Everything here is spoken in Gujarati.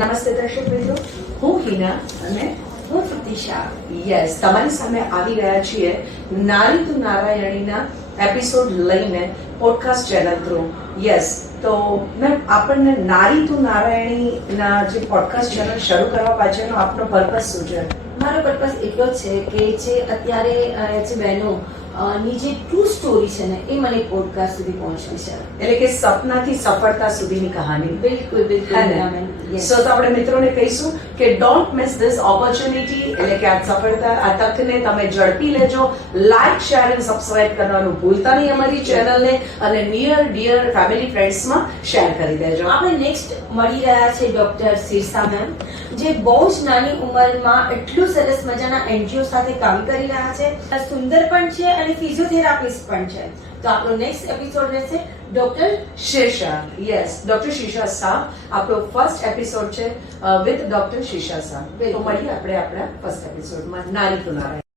નમસ્તે દર્શક મિત્રો, હું હિના અને હું પ્રતિશા. યસ, તમારી સામે આવી રહ્યા છીએ નારી તું નારાયણીના એપિસોડ લઈને પોડકાસ્ટ ચેનલ થ્રુ. યસ, તો મેમ આપણને નારી તું નારાયણીના જે પોડકાસ્ટ ચેનલ શરૂ કરવા પાછળનો આપનો પર્પસ શું છે? મારો પર્પસ એટલો છે કે જે અત્યારે જે બહેનો ની જે ટ્રુ સ્ટોરી છે ને એ મને પોડકાસ્ટ સુધી પહોંચવી છે. એટલે કે સપનાથી સફળતા સુધીની કહાની. બિલકુલ સો તો આપણે મિત્રોને કહીશું કે ડોન્ટ મિસ ધીસ ઓપોર્ચ્યુનિટી, એટલે કે આ સફળતા, આ તકને તમે ઝડપી લેજો. લાઈક, શેર અને સબસ્ક્રાઇબ કરવાનું ભૂલતા નહીં અમારી ચેનલને, અને નિયર ડિયર ફેમિલી ફ્રેન્ડ્સમાં શેર કરી દેજો. આપણે નેક્સ્ટ મળી રહ્યા છે ડોક્ટર શિરસા મેમ, જે બહુ જ નાની ઉંમરમાં એટલું સરસ મજાના એનજીઓ સાથે કામ કરી રહ્યા છે. સુંદર પણ છે અને ફિઝિયોથેરાપિસ્ટ પણ છે. તો આપણો નેક્સ્ટ એપિસોડ રહેશે ડોક્ટર શિર્ષા. યસ, ડોક્ટર શિર્ષા શાહ આપણો ફર્સ્ટ એપિસોડ છે વિથ ડોક્ટર શિર્ષા શાહ. તો મળીએ આપણે આપણા ફર્સ્ટ એપિસોડમાં નારી તું નારાયણ.